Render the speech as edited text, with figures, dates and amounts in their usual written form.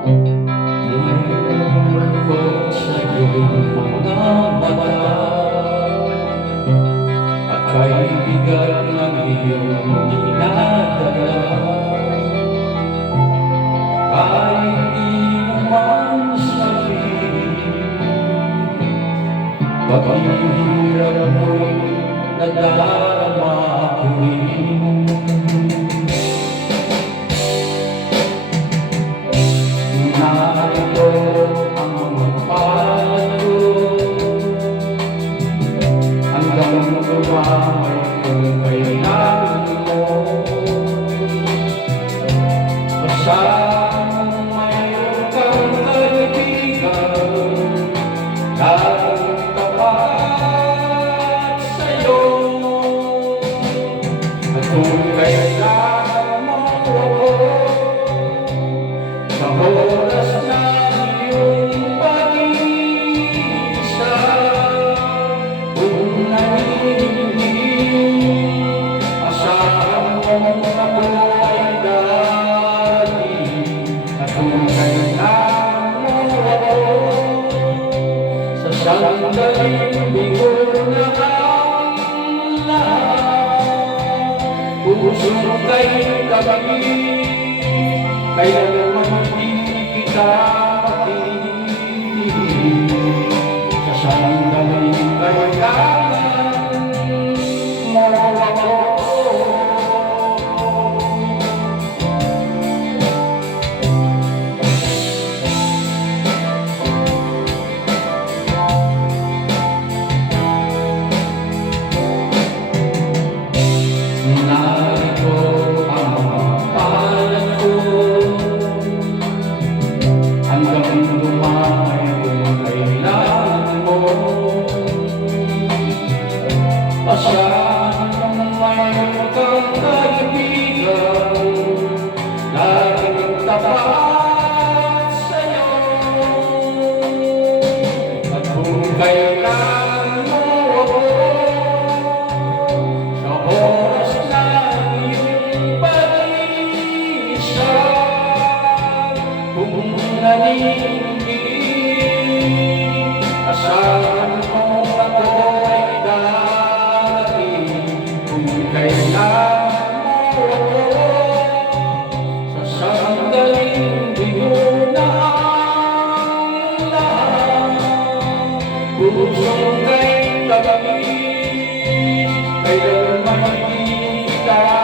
Mayroon ko sa'yo mga mata at kaibigan ng iyong dinadala. Kahit di mo man sabihin, paghihirap mo'y nadarama ko rin. Narito ang mga palad ko hanggang lumamay kung kailangan mo. Basta mayroon kang kaibigan laging tapat sa'yo. At kung kailangan mo sa oras na iyong pag-iisa, kung naninindig, asahan mong ako ay darating. At kung kailangan mo ako, sa sandaling bigo na ang lahat, pusong kay tabi. Kaya naman di kita makinig sa sandaling kailangan mo ako. Narito ang mga palad ko hanggang lumamay kung kailangan mo. Asahan mong mayroon kang kaibigan laging tapat sa'yo. At kung kailangan mo ako sa oras na iyong pag-iisa, kung naninindig, asahan mo ako ay darating. Kung kailangan mo ako sa sandaling bigo na ang lahat, pusong kay tabi. Kailanman di kita